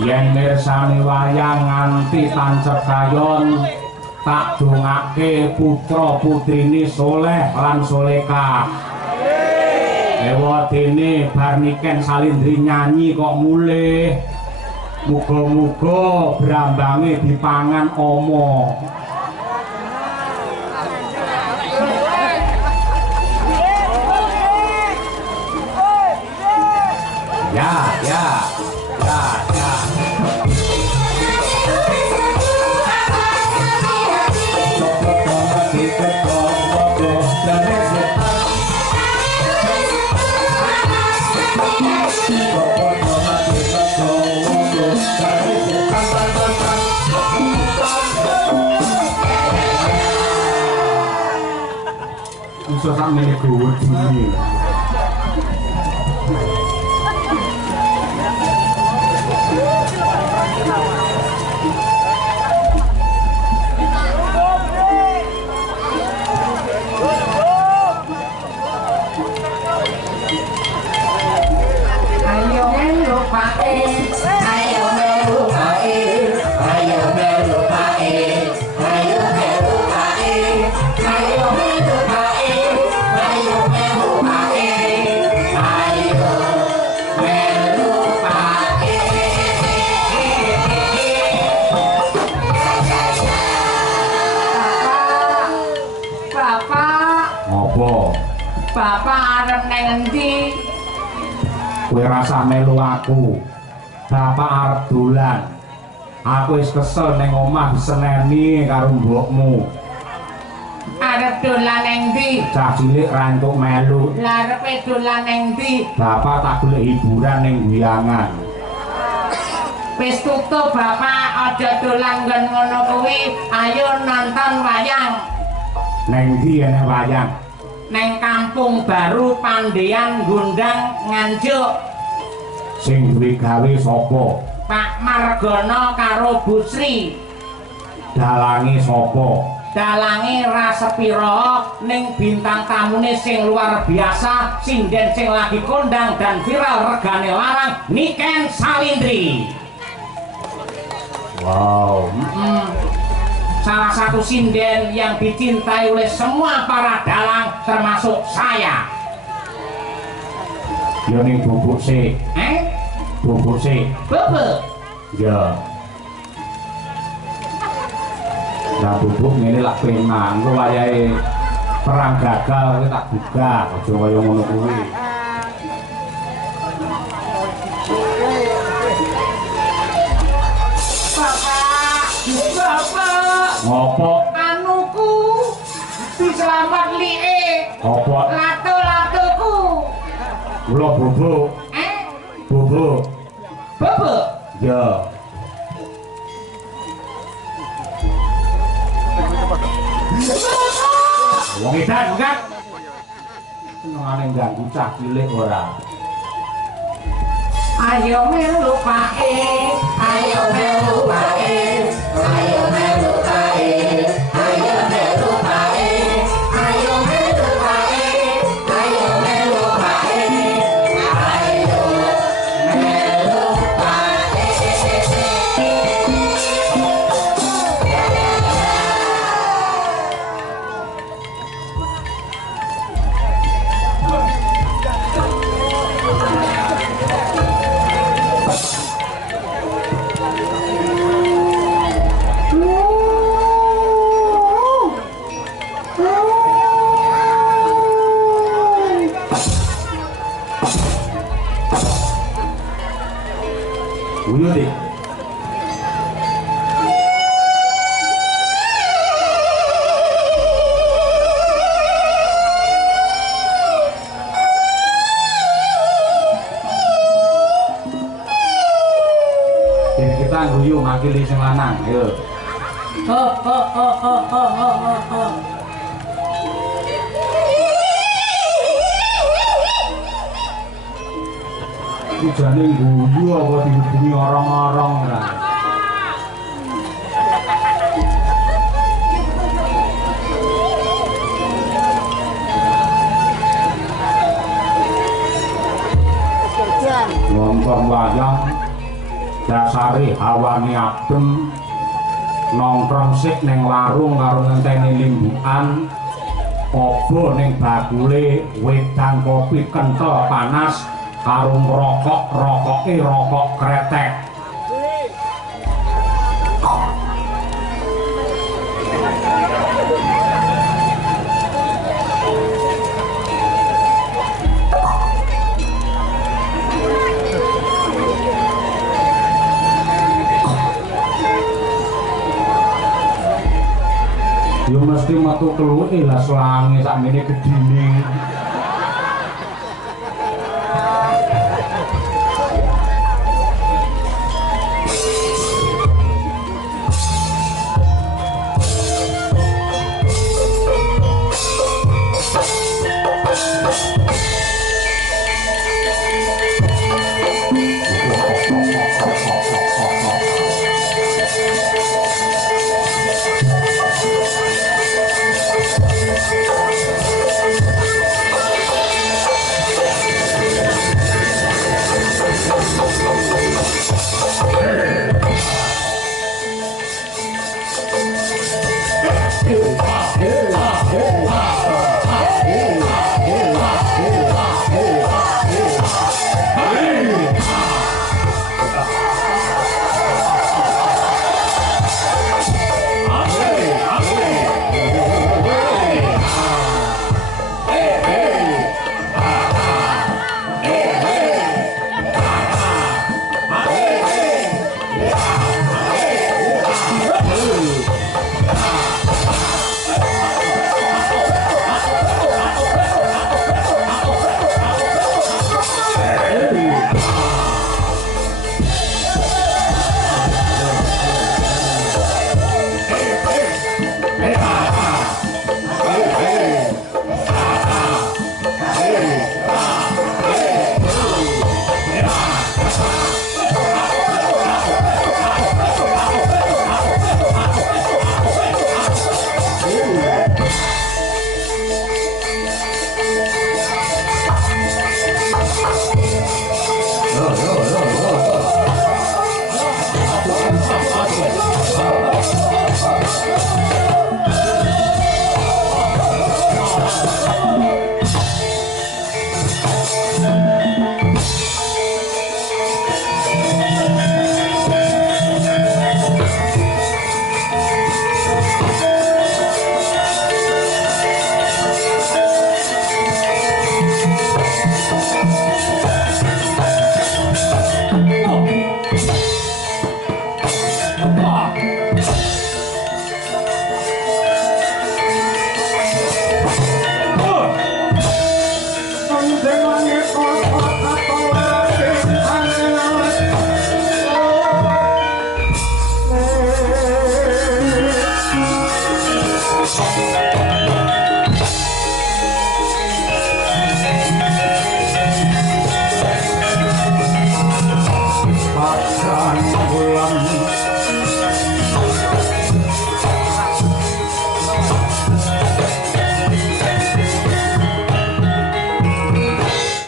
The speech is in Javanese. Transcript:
yen mirsani wayang nganti tancep kayon tak dongake putra putrine soleh lan soleka ewa dene bar niken Salindri nyanyi kok mulih muga-muga brambange dipangan omo ya iso sak meneh wedi Bapak arep nang endi? Kowe rasa melu aku. Bapak arep dolan. Aku wis kesel ning omah diseneni karo mbokmu. Arep dolan nang endi? Cah cilik ra entuk melu. Lah arepe dolan nang endi? Bapak tak golek hiburan ning Guyangan. Wis tutup Bapak, aja dolan nggon ngono kuwi. Ayo nonton wayang. Nang ndi enek wayang? Neng Kampung Baru Pandean Gundang Nganjuk. Sing duwe gawe sapa? Pak Margono karo Bu Sri. Dalange sapa? Dalange ra sepira ning bintang tamune sing luar biasa, sinden sing lagi kondang dan viral regane larang Niken Salindri. Wow. Salah satu sinden yang dicintai oleh semua para dalang termasuk saya. Ya ning bubuk sik. Bubuk sik. Bubuk. Ya. Lah bubuk ngene lak penang, engko wayahe perang gagal kowe tak buka, aja kaya ngono kuwi. Bapak. Ngopo? Anuku diselamat liye. Apa? Lato-latoku. Kula bubuk. Bubuk. Bubuk. Ya. Wong edan kan? Senengane ganggu cah cilik ora. Ayo melu pae, ayo melu pae, ayo melu pae, ayo melu pae, ayo melu pae, ayo melu pae, ayo melu pae. Uyo deh. Kita guyu makili sing lanang, ayo. Jane guyu apa dihubungi orang-orang ra. Nonton wayang dasare hawane adem nongkrong sik ning warung karo ngenteni limbukan apa ning bakule wedang kopi kental panas karo rokok kretek. Yo mesti metu keluke lah slange sakmene gedine.